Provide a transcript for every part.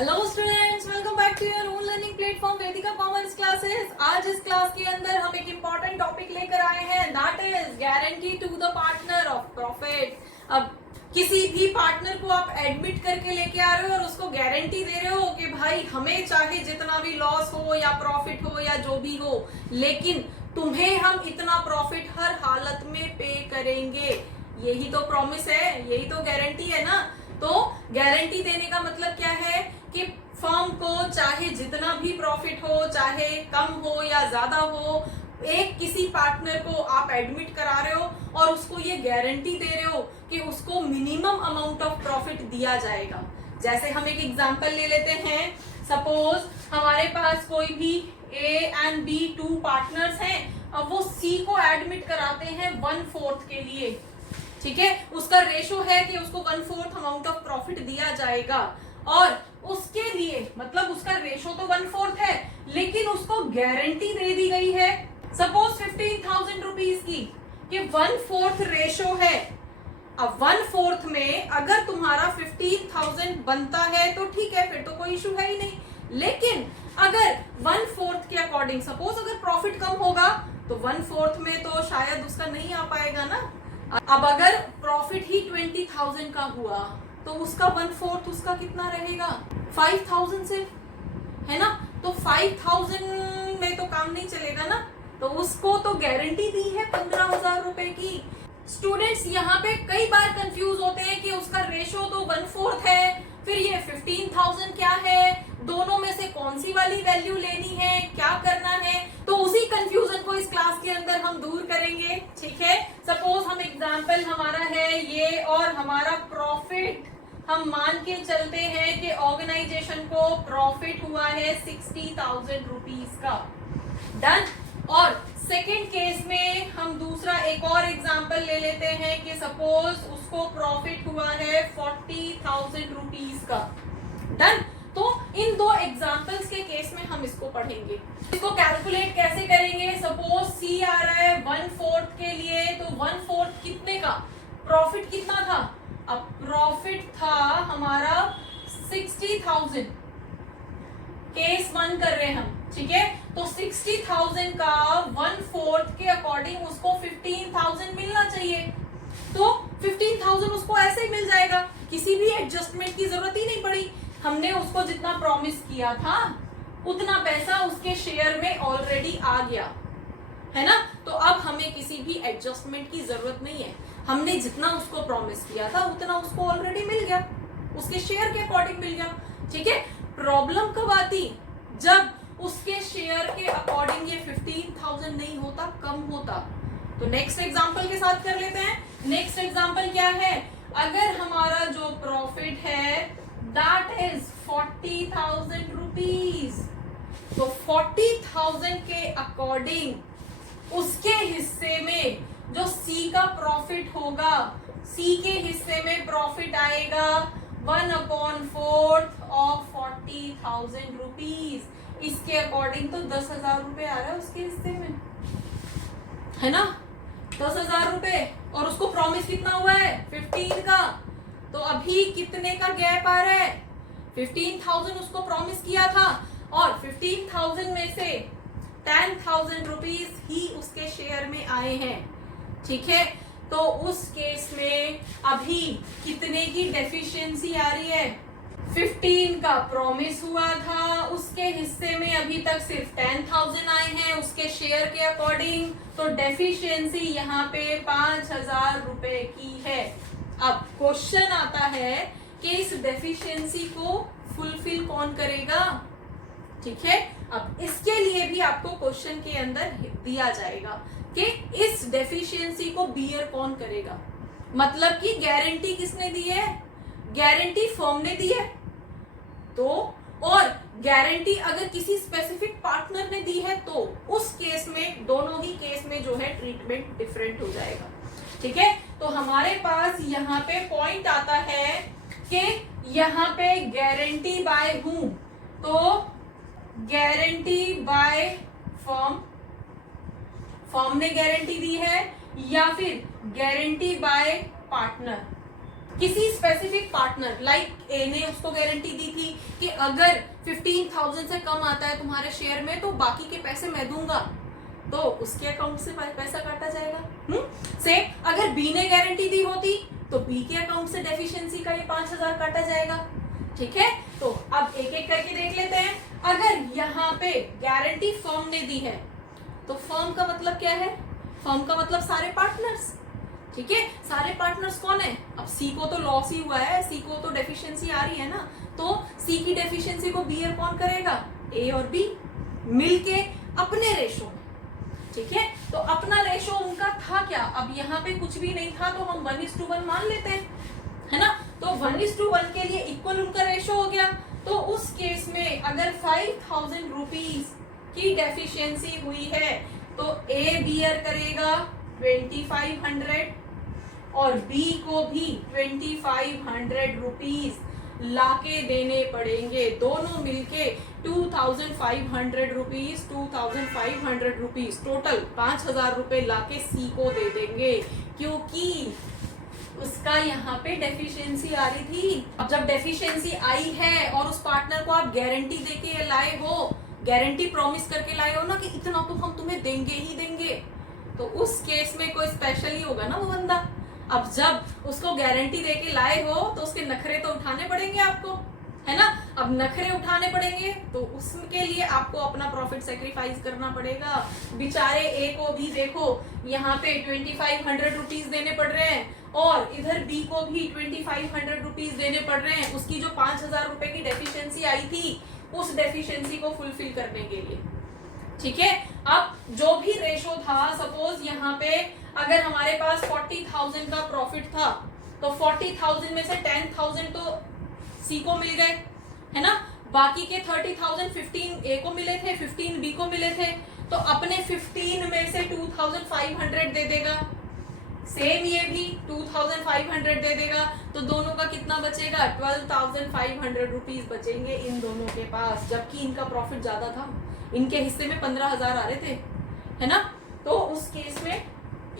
Hello students, welcome back to your own learning platform Vedika commerce classes. आज इस class के अंदर हम एक इम्पॉर्टेंट टॉपिक लेकर आए हैं, that is guarantee to the partner of profit. अब किसी भी पार्टनर को आप एडमिट करके लेके आ रहे हो और उसको गारंटी दे रहे हो कि भाई हमें चाहे जितना भी लॉस हो या प्रॉफिट हो या जो भी हो, लेकिन तुम्हें हम इतना प्रॉफिट हर हालत में पे करेंगे। यही तो प्रॉमिस है, यही तो गारंटी है ना। तो गारंटी देने का मतलब क्या है कि फर्म को चाहे जितना भी प्रॉफिट हो, चाहे कम हो या ज्यादा हो, एक किसी पार्टनर को आप एडमिट करा रहे हो और उसको ये गारंटी दे रहे हो कि उसको मिनिमम अमाउंट ऑफ प्रॉफिट दिया जाएगा। जैसे हम एक एग्जांपल ले लेते हैं, सपोज हमारे पास कोई भी A and B two partners हैं, अब वो सी को एडमिट कराते हैं 1/4 के लिए, ठीक है। उसका रेशो है कि उसको 1/4 अमाउंट ऑफ प्रॉफिट दिया जाएगा और उसके लिए मतलब उसका रेशो तो 1/4 है, लेकिन उसको गारंटी दे दी गई है सपोज 15,000 रुपीज की कि 1/4 रेशो है। अब 1/4 में अगर तुम्हारा 15,000 बनता है तो ठीक है, फिर तो कोई इशू है ही नहीं। लेकिन अगर 1/4 के अकॉर्डिंग सपोज अगर प्रॉफिट कम होगा तो 1/4 में तो शायद उसका नहीं आ पाएगा ना। अब अगर प्रॉफिट ही 20,000 का हुआ तो उसका 1/4 उसका कितना रहेगा, 5,000 से, है ना। तो 5,000 में तो काम नहीं चलेगा ना, तो उसको तो गारंटी दी है 15,000 रुपए की। स्टूडेंट्स यहाँ पे कई बार कंफ्यूज होते हैं कि उसका रेशो तो 1/4 है, फिर ये 15,000 क्या है, दोनों में से कौन सी वाली वैल्यू लेनी है, क्या करना है। तो उसी कंफ्यूजन को इस क्लास के अंदर हम दूर करेंगे, ठीक है। सपोज हम एग्जांपल हमारा है ये और हमारा प्रॉफिट हम मान के चलते हैं कि ऑर्गेनाइजेशन को प्रॉफिट हुआ है 60,000 रुपीज का, डन। और सेकेंड केस में हम दूसरा एक और एग्जांपल ले लेते हैं कि सपोज उसको प्रॉफिट हुआ है 40,000 रुपीज का, डन। तो इन दो एग्जांपल्स के केस में हम इसको पढ़ेंगे। इसको कैलकुलेट कैसे करेंगे, सपोज सी आ रहा है 1/4 के लिए, तो 1/4 कितने का, प्रॉफिट कितना था, अब प्रॉफिट था हमारा 60,000, केस 1 कर रहे हैं हम, ठीक है। तो 60,000 का 1/4 के अकॉर्डिंग उसको 15,000 मिलना चाहिए, तो 15,000 उसको ऐसे ही मिल जाएगा, किसी भी एडजस्टमेंट की जरूरत ही नहीं पड़ी। हमने उसको जितना प्रॉमिस किया था उतना पैसा उसके शेयर में ऑलरेडी आ गया, है ना। तो अब हमें किसी भी एडजस्टमेंट की जरूरत नहीं है, हमने जितना उसको प्रॉमिस किया था उतना उसको ऑलरेडी मिल गया, उसके शेयर के अकॉर्डिंग मिल गया, ठीक है। प्रॉब्लम कब आती, जब उसके शेयर के अकॉर्डिंग ये 15,000 नहीं होता, कम होता। तो नेक्स्ट एग्जांपल के साथ कर लेते हैं। नेक्स्ट एग्जांपल क्या है, अगर हमारा जो प्रॉफिट है दैट इज 40,000 रुपीज, तो 40,000 के अकॉर्डिंग उसके हिस्से में जो सी का प्रॉफिट होगा, सी के हिस्से में प्रॉफिट आएगा 1/4 ऑफ 40,000 रुपीज। इसके अकॉर्डिंग तो 10,000 रुपए आ रहा है उसके हिस्से में, है ना, 10,000 रुपए। और उसको प्रॉमिस कितना हुआ है 15 का, तो अभी कितने का गैप आ रहा है, 15,000 उसको प्रॉमिस किया था और 15,000 में से 10,000 रुपीज ही उसके शेयर में आए हैं, ठीक है। तो उस केस में अभी कितने की डेफिशिएंसी आ रही है, 15 का प्रॉमिस हुआ था, उसके हिस्से में अभी तक सिर्फ 10,000 आए हैं उसके शेयर के अकॉर्डिंग, तो डेफिशिएंसी यहाँ पे 5,000 रुपए की है। अब क्वेश्चन आता है कि इस डेफिशिएंसी को फुलफिल कौन करेगा, ठीक है। अब इसके लिए भी आपको क्वेश्चन के अंदर दिया जाएगा कि इस डेफिशिएंसी को बियर कौन करेगा, मतलब कि गारंटी किसने दी है, गारंटी फर्म ने दी है, तो और गारंटी अगर किसी स्पेसिफिक पार्टनर ने दी है तो उस केस में दोनों ही केस में जो है ट्रीटमेंट डिफरेंट हो जाएगा, ठीक है। तो हमारे पास यहाँ पे पॉइंट आता है कि यहाँ पे गारंटी बाय हूं, तो गारंटी बाय फर्म, फर्म ने गारंटी दी है या फिर गारंटी बाय पार्टनर, किसी स्पेसिफिक पार्टनर लाइक ए ने उसको गारंटी दी थी कि अगर 15,000 से कम आता है तुम्हारे शेयर में तो बाकी के पैसे मैं दूंगा, तो उसके अकाउंट से पैसा काटा जाएगा। सेम अगर बी ने गारंटी दी होती तो बी के अकाउंट से डेफिशिएंसी का ये 5,000 काटा जाएगा। ठीक है, तो अब एक एक करके देख लेते हैं। अगर यहाँ पे गारंटी फर्म ने दी है तो फर्म का मतलब क्या है? फर्म का मतलब सारे पार्टनर्स। ठीक है, सारे पार्टनर्स कौन है? अब सी को तो लॉस ही हुआ है, सी को तो डेफिशिएंसी आ रही है ना, तो सी की डेफिशिएंसी को बियर कौन करेगा? ए और बी मिलके अपने रेशो में। ठीक है, तो अपना रेशो उनका था क्या? अब यहाँ पे कुछ भी नहीं था तो हम 1:1 मान लेते हैं, है ना। तो 1:1 के लिए इक्वल उनका रेशो हो गया। तो उस केस में अगर 5,000 रुपीज की डेफिशिएंसी हुई है तो ए बियर करेगा 2,500 और बी को भी 2,500 रुपीज लाके देने पड़ेंगे। दोनों मिलके 2,500 रुपीज 2,500 रुपीज टोटल 5,000 रुपए लाके सी को दे देंगे, क्योंकि उसका यहाँ पे डेफिशिएंसी आ रही थी। अब जब डेफिशिएंसी आई है और उस पार्टनर को आप गारंटी देके लाए हो, गारंटी प्रॉमिस करके लाए हो ना कि इतना तो हम तुम्हें देंगे ही देंगे, तो उस केस में कोई स्पेशल ही होगा ना वो बंदा। अब जब उसको गारंटी देके लाए हो तो उसके नखरे तो उठाने पड़ेंगे आपको, है ना। अब नखरे उठाने पड़ेंगे तो उसके लिए आपको अपना प्रॉफिट सेक्रीफाइस करना पड़ेगा। बेचारे ए को भी देखो यहाँ पे 2,500 रुपीज देने पड़ रहे हैं और इधर बी को भी 2,500 रुपीज देने पड़ रहे हैं, उसकी जो 5,000 रुपए की डेफिशिएंसी आई थी उस डेफिशिएंसी को फुलफिल करने के लिए। ठीक है, अब जो भी रेशो था, सपोज यहाँ पे अगर हमारे पास 40,000 का प्रॉफिट था तो 40,000 में से 10,000 तो सी को मिल गए, है ना। बाकी के 30,000 15 ए को मिले थे, 15 बी को मिले थे, तो अपने 15 में से 2,500 दे देगा। सेम ये भी 2,500 दे देगा, तो दोनों का कितना बचेगा? 12,500 रुपीज बचेंगे इन दोनों के पास, जबकि इनका प्रॉफिट ज्यादा था, इनके हिस्से में 15,000 आ रहे थे, है ना। तो उस केस में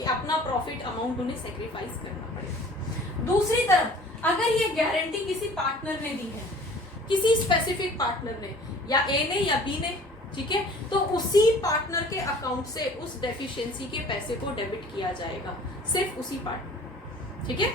अपना प्रॉफिट अमाउंट उन्हें सेक्रीफाइस करना पड़ेगा। दूसरी तरफ अगर ये गारंटी किसी पार्टनर ने दी है, किसी स्पेसिफिक पार्टनर ने, या ए ने या बी ने, ठीक है, तो उसी पार्टनर के अकाउंट से उस डेफिशिएंसी के पैसे को डेबिट किया जाएगा, सिर्फ उसी पार्टनर। ठीक है,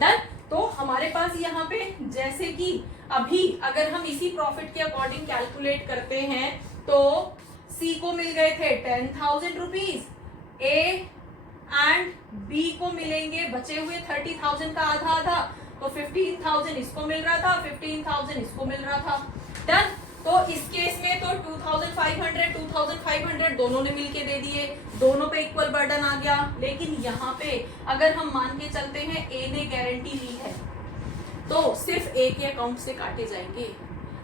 डन। तो हमारे पास यहाँ पे जैसे कि अभी अगर हम इसी प्रॉफिट के अकॉर्डिंग कैलकुलेट करते हैं तो सी को मिल गए थे 10,000 रुपीज, ए एंड बी को मिलेंगे बचे हुए 30,000 का आधा आधा, तो 15,000 इसको मिल रहा था, 15,000 इसको मिल रहा था। डन। तो इस केस में तो 2,500 दोनों ने मिलके दे दिए, दोनों पे इक्वल बर्डन आ गया। लेकिन यहाँ पे अगर हम मान के चलते हैं ए ने गारंटी ली है तो सिर्फ ए के अकाउंट से काटे जाएंगे,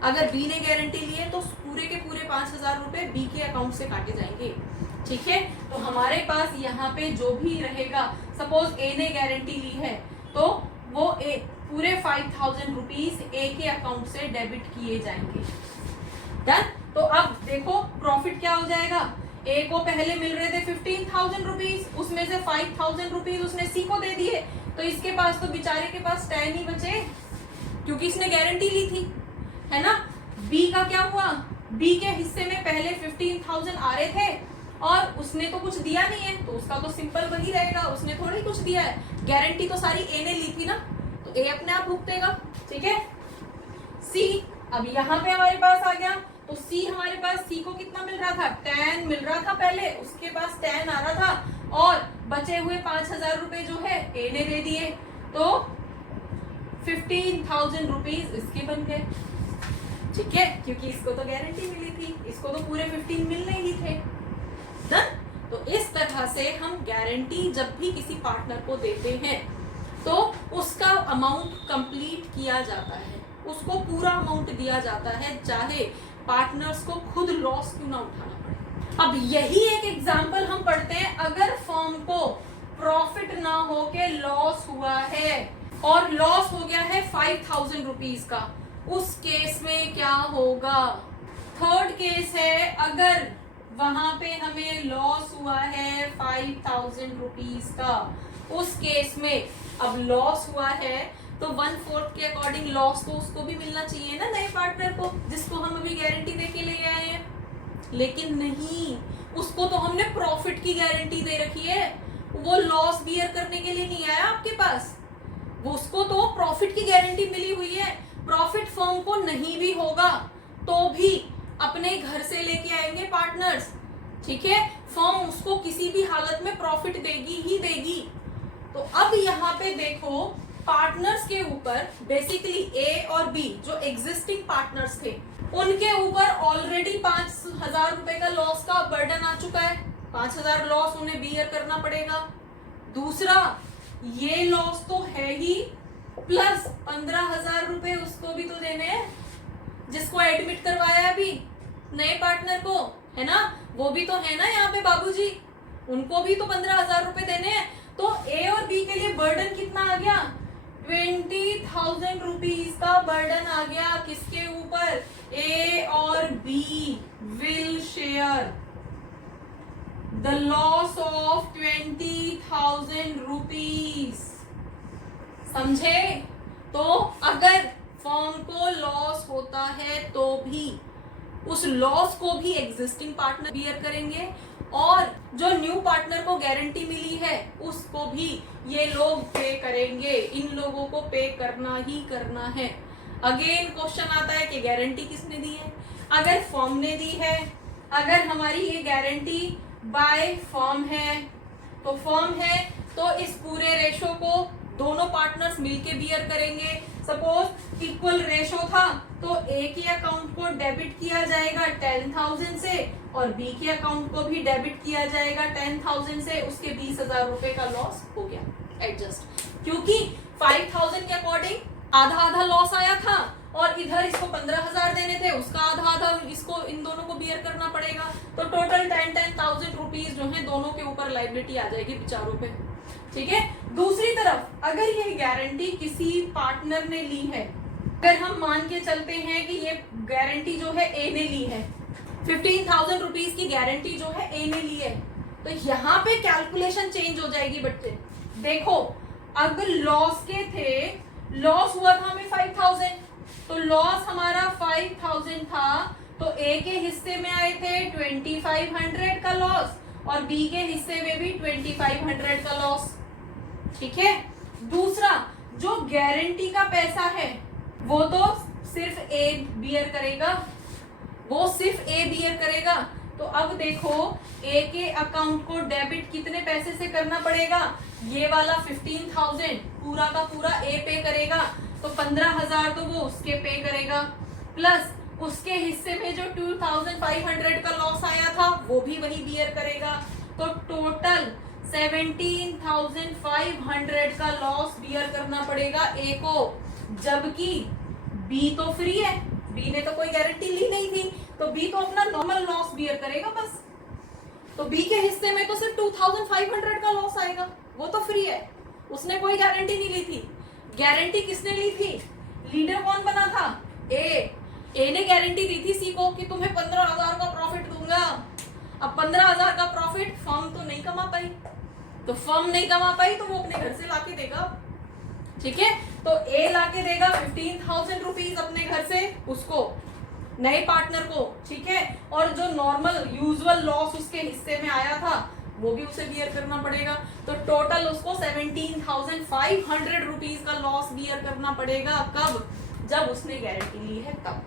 अगर बी ने गारंटी ली है तो पूरे के पूरे 5,000 रुपए बी के अकाउंट से काटे जाएंगे। ठीक है, तो हमारे पास यहाँ पे जो भी रहेगा, सपोज ए ने गारंटी ली है तो वो पूरे 5,000 रुपीज ए के अकाउंट से डेबिट किए जाएंगे। डन। तो अब देखो प्रॉफिट क्या हो जाएगा, ए को पहले मिल रहे थे 15,000 रुपीज, उसमें से 5,000 रुपीज उसने सी को दे दिए, तो इसके पास तो बेचारे के पास 10 ही बचे, क्योंकि इसने गारंटी ली थी, है ना। बी का क्या हुआ, बी के हिस्से में पहले 15,000 आ रहे थे और उसने तो कुछ दिया नहीं है, तो उसका तो सिंपल वही रहेगा, उसने थोड़ी कुछ दिया है, गारंटी तो सारी ए ने ली थी ना, तो ए अपने आप भुगतेगा। ठीक है, सी अब यहाँ पे हमारे पास आ गया, तो सी हमारे पास, सी को कितना मिल रहा था, 10 मिल रहा था पहले, उसके पास 10 आ रहा था और बचे हुए 5,000 रुपए जो है ए ने दे दिए, तो 15,000 रुपीज इसके बन गए। ठीक है, क्योंकि इसको तो गारंटी मिली थी, इसको तो पूरे 15 मिलने ही थे। डन। तो इस तरह से हम गारंटी जब भी किसी पार्टनर को देते हैं तो उसका अमाउंट कंप्लीट किया जाता है, उसको पूरा अमाउंट दिया जाता है, चाहे पार्टनर्स को खुद लॉस क्यों ना उठाना पड़े। अब यही एक एग्जांपल हम पढ़ते हैं, अगर फर्म को प्रॉफिट ना हो के लॉस हुआ है और लॉस हो गया है 5,000 रुपीज का, उस केस में क्या होगा। थर्ड केस है, अगर वहां पे हमें लॉस हुआ है 5,000 रुपीज का, उस केस में अब लॉस हुआ है तो 1/4 के अकॉर्डिंग लॉस तो उसको भी मिलना चाहिए ना, नए पार्टनर को, जिसको हम अभी गारंटी देके ले आए हैं। लेकिन नहीं, उसको तो हमने प्रॉफिट की गारंटी दे रखी है, वो लॉस बियर करने के लिए नहीं आया आपके पास। वो उसको तो प्रॉफिट की गारंटी मिली हुई है। प्रॉफिट फर्म को नहीं भी होगा तो भी अपने घर से लेके आएंगे पार्टनर्स, ठीक है। फर्म उसको किसी भी हालत में प्रॉफिट देगी ही देगी। तो अब यहाँ पे देखो, पार्टनर्स के ऊपर बेसिकली ए और बी जो एग्जिस्टिंग पार्टनर्स थे, उनके ऊपर ऑलरेडी 5,000 रुपए का लॉस का बर्डन आ चुका है। 5,000 लॉस उन्हें बियर करना पड़ेगा। दूसरा, ये लॉस तो है ही, प्लस 15,000 रुपए उसको भी तो देने हैं जिसको एडमिट करवाया अभी, नए पार्टनर को, है ना। वो भी तो है ना यहाँ पे बाबूजी, उनको भी तो 15,000 रुपए देने हैं। तो ए और बी के लिए बर्डन कितना आ गया? 20,000 रुपीज का बर्डन आ गया। किसके ऊपर? ए और B will share the loss of 20,000 rupees. समझे? तो अगर फर्म को लॉस होता है तो भी उस लॉस को भी एग्जिस्टिंग पार्टनर बियर करेंगे, और जो न्यू पार्टनर को गारंटी मिली है उसको भी ये लोग पे करेंगे। इन लोगों को पे करना ही करना है। अगेन क्वेश्चन आता है कि गारंटी किसने दी है? अगर फर्म ने दी है, अगर हमारी ये गारंटी बाय फर्म है, तो फर्म है तो इस पूरे रेशो को दोनों पार्टनर्स मिलके बियर करेंगे। सपोज इक्वल रेशो था तो ए के अकाउंट को डेबिट किया जाएगा 10,000 से, और बी के अकाउंट को भी डेबिट किया जाएगा 10,000 से। उसके 20,000 रुपए का लॉस हो गया एडजस्ट, क्योंकि 5,000 के अकॉर्डिंग आधा आधा लॉस आया था, और इधर इसको 15,000 देने थे, उसका आधा आधा इसको इन दोनों को बियर करना पड़ेगा। तो टोटल 10,000 रुपीज जो है दोनों के ऊपर लाइबिलिटी आ जाएगी बेचारों पे, ठीक है। दूसरी तरफ अगर ये गारंटी किसी पार्टनर ने ली है, अगर हम मान के चलते हैं कि ये गारंटी जो है ए ने ली है, 15,000 रुपीज की गारंटी जो है ए ने ली है, तो यहाँ पे कैलकुलेशन चेंज हो जाएगी बच्चे। देखो, अगर लॉस के थे, लॉस हुआ था हमें 5,000, तो लॉस हमारा 5,000 था, तो ए के हिस्से में आए थे 2,500 का लॉस, और बी के हिस्से में भी 2,500 का लॉस, ठीक है। दूसरा, जो गारंटी का पैसा है वो तो सिर्फ ए बियर करेगा, वो सिर्फ ए बियर करेगा। तो अब देखो, ए के अकाउंट को डेबिट कितने पैसे से करना पड़ेगा? ये वाला 15,000 पूरा का पूरा ए पे करेगा, तो 15,000 तो वो उसके पे करेगा, प्लस उसके हिस्से में जो 2,500 का लॉस आया था वो भी वही बियर करेगा। तो टोटल 17,500 का लॉस बियर करना पड़ेगा ए को, जबकि बी तो फ्री है, बी ने तो कोई गारंटी ली नहीं थी, तो बी तो अपना नॉर्मल लॉस बियर करेगा बस। तो बी के हिस्से में तो सिर्फ 2,500 का लॉस आएगा, वो तो फ्री है, उसने कोई गारंटी नहीं ली थी। गारंटी किसने ली थी? लीडर कौन बना था? ए ने गारंटी दी थी सी को कि तुम्हें 15,000 का प्रॉफिट दूंगा। अब 15,000 का प्रॉफिट फर्म तो नहीं कमा पाई, तो फर्म नहीं कमा पाई तो वो अपने घर से लाके देगा, ठीक है। तो ए लाके देगा 15,000 रुपीज अपने घर से उसको, नए पार्टनर को, ठीक है। और जो नॉर्मल यूजुअल लॉस उसके हिस्से में आया था वो भी उसे बियर करना पड़ेगा। तो टोटल उसको 17,500 रुपीज का लॉस बियर करना पड़ेगा। कब? जब उसने गारंटी ली है तब,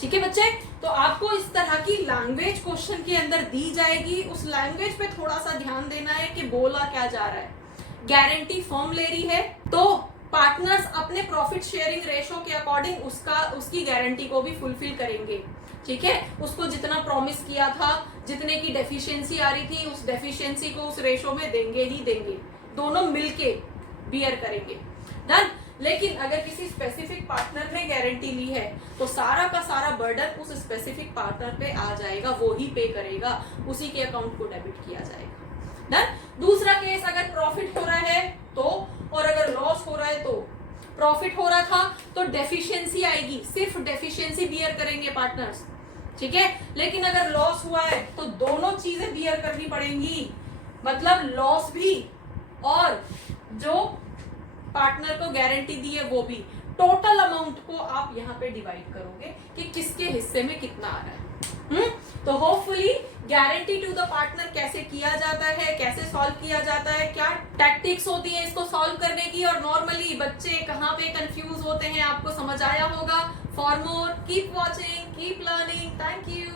ठीक है बच्चे। तो आपको इस तरह की लैंग्वेज क्वेश्चन के अंदर दी जाएगी, उस लैंग्वेज पे थोड़ा सा ध्यान देना है कि बोला क्या जा रहा है। गारंटी फर्म ले रही है तो पार्टनर्स अपने प्रॉफिट शेयरिंग रेशो के अकॉर्डिंग उसकी गारंटी को भी फुलफिल करेंगे, ठीक है। उसको जितना प्रॉमिस किया था, जितने की डेफिशिएंसी आ रही थी, उस डेफिशिएंसी को उस रेशो में देंगे ही देंगे, दोनों मिलके बियर करेंगे, डन। लेकिन अगर किसी स्पेसिफिक पार्टनर ने गारंटी ली है तो सारा का सारा बर्डन उस स्पेसिफिक पार्टनर पे आ जाएगा, वो ही पे करेगा, उसी के अकाउंट को डेबिट किया जाएगा, डन। दूसरा केस, अगर प्रॉफिट हो रहा है तो, और अगर लॉस हो रहा है तो, प्रॉफिट हो रहा था तो डेफिशिएंसी आएगी, सिर्फ डेफिशिएंसी बियर करेंगे पार्टनर्स, ठीक है। लेकिन अगर लॉस हुआ है तो दोनों चीजें बियर करनी पड़ेंगी, मतलब लॉस भी और जो पार्टनर को गारंटी दी है वो भी, टोटल अमाउंट को आप यहाँ पे डिवाइड करोगे कि किसके हिस्से में कितना आ रहा है। तो hopefully guarantee to the partner कैसे किया जाता है, कैसे सॉल्व किया जाता है, क्या टैक्टिक्स होती है इसको सॉल्व करने की, और नॉर्मली बच्चे कहाँ पे कंफ्यूज होते हैं, आपको समझ आया होगा। For more keep watching, keep learning. Thank you.